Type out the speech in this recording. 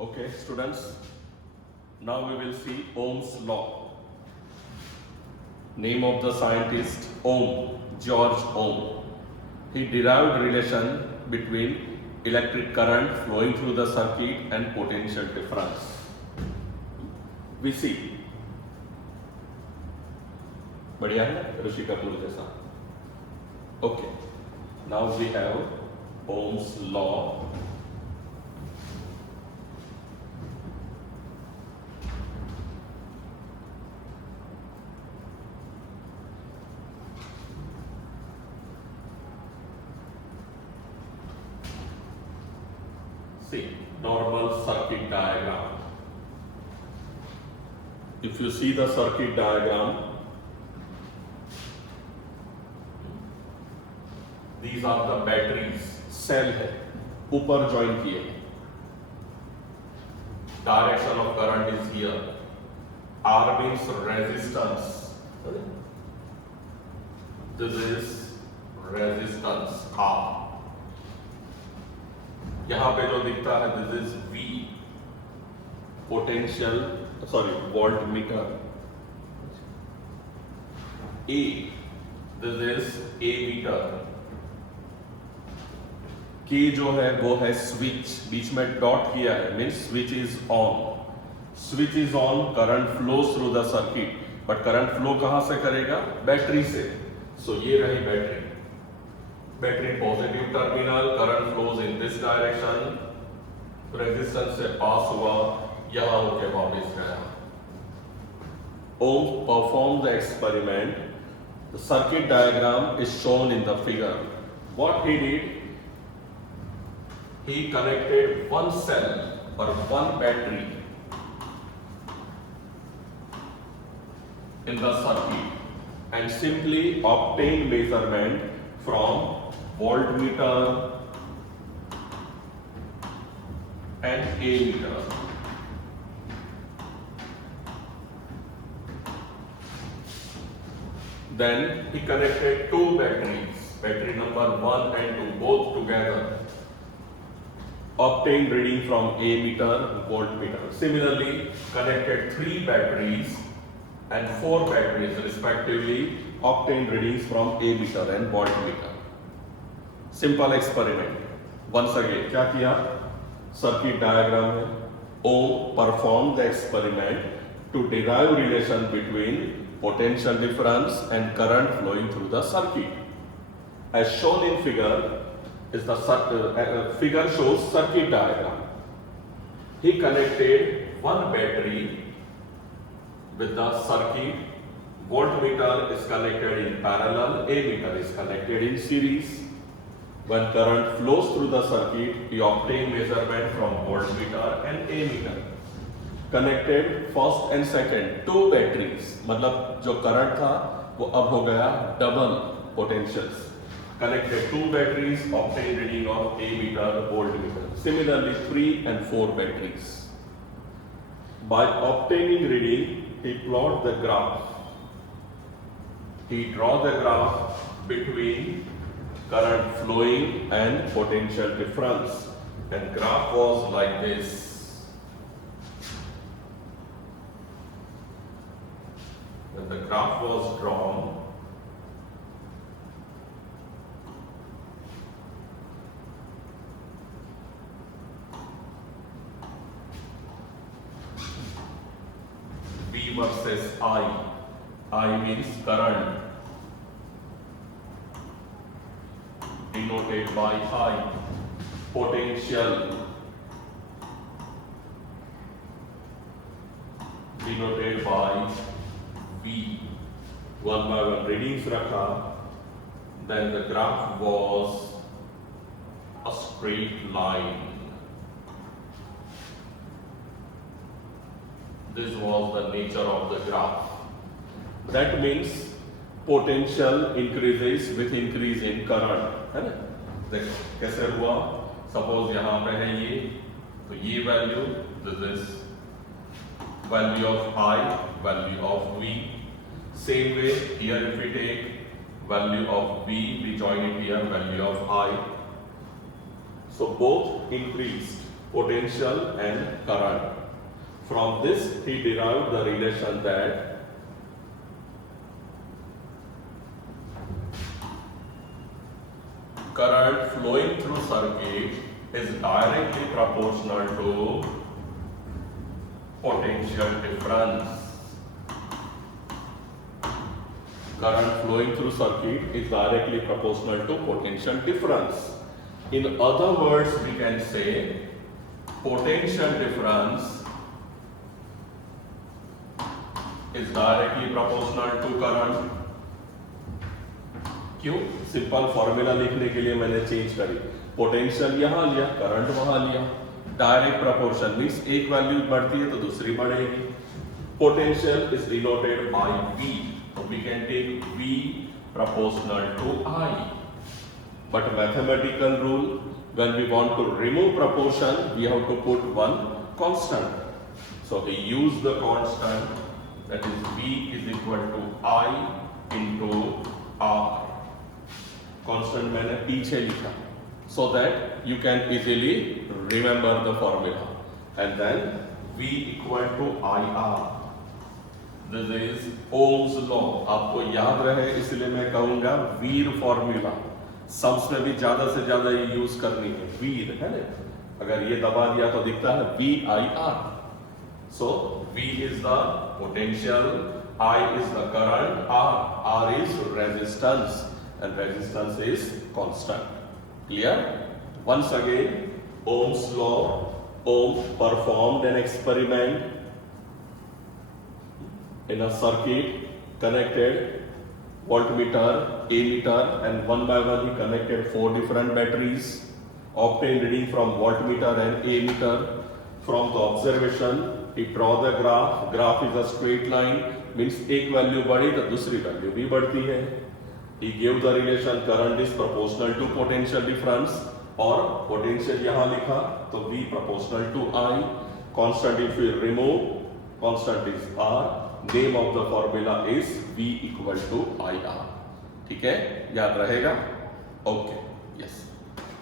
Okay, students, now we will see Ohm's law. Name of the scientist Ohm, George Ohm. He derived relation between electric current flowing through the circuit and potential difference. We see. बढ़िया है ऋषि कपूर जैसा. Okay, now we have Ohm's law. See, normal circuit diagram. If you see the circuit diagram, these are the batteries, cell है, ऊपर join किए. Direction of current is here. R means resistance. This is resistance R. यहाँ पे जो दिखता है this is V potential voltmeter. A this is A metre. K जो है वो है स्विच, बीच में डॉट किया है means switch is on. Switch is on, current flows through the circuit, but current flow कहां से करेगा? बैटरी से. सो ये रही battery. Battery positive terminal, current flows in this direction, resistance से पास हुआ, यहां होके वापस गया. Ohm performed the experiment. The circuit diagram is shown in the figure. What he did? He connected one cell or one battery in the circuit and simply obtained measurement from voltmeter and ammeter. Then he connected two batteries, battery number 1 and 2, both together. Obtained reading from ammeter, voltmeter. Similarly, connected 3 batteries and 4 batteries respectively, obtained readings from ammeter and voltmeter. Simple experiment. Once again, क्या किया? Circuit diagram है. Ohm performed the experiment to derive relation between potential difference and current flowing through the circuit. As shown in figure, figure shows circuit diagram. He connected one battery with the circuit. Voltmeter is connected in parallel, ammeter is connected in series. When current flows through the circuit, he obtained measurement from voltmeter and ammeter. Connected first and second two batteries, मतलब जो current था वो अब हो गया double potentials. Connected two batteries, obtained reading of ammeter, voltmeter. Similarly, 3 and 4 batteries. By obtaining reading, he plot the graph. He draw the graph between current flowing and potential difference, and graph was like this. When the graph was drawn, V versus I. I means current, denoted by I. Potential, denoted by V. One by one readings रखा, then the graph was a straight line. This was the nature of the graph. That means potential increases with increase in current, है ना? देखो कैसे हुआ. Suppose यहाँ पे है ये, तो ये value, this is value of I, value of V. Same way here, if we take value of V, we join it here, value of I. So both increased. potential and current. From this he derived the relation that current flowing through circuit is directly proportional to potential difference. Current flowing through circuit is directly proportional to potential difference. In other words, we can say potential difference is directly proportional to current. क्यों? Simple formula लिखने के लिए मैंने change करी, potential यहां लिया, current वहां लिया. डायरेक्ट प्रोपोर्शन मींस एक वैल्यू बढ़ती है तो दूसरी बढ़ेगी. Potential is denoted by V, so we can take V proportional to I. But mathematical rule, when we want to remove proportion, we have to put one constant. So we use the constant, that is V is equal to I into R. Constant मैंने पीछे लिखा so that you can easily remember the formula. And then V equal to IR. This is Ohm's law. आपको याद रहे इसलिए मैं कहूंगा वीर formula. Sums में भी ज्यादा से ज्यादा ये यूज करनी है, वीर है ना. अगर ये दबा दिया तो दिखता है VIR. So V is the potential, I is the current, R is resistance, and resistance is constant. Clear? Once again, Ohm's law. Ohm performed an experiment in a circuit, connected voltmeter, ammeter, and one by one he connected 4 different batteries, obtained reading from voltmeter and ammeter. From the observation he draw the graph. Graph is a straight line, means एक value बढ़ी तो दूसरी value भी बढ़ती है. He gave the relation current is proportional to potential difference, और potential यहाँ लिखा तो V proportional to I. Constant if we remove, constant is R. Name of the formula is V equal to IR. ठीक है, याद रहेगा. Okay.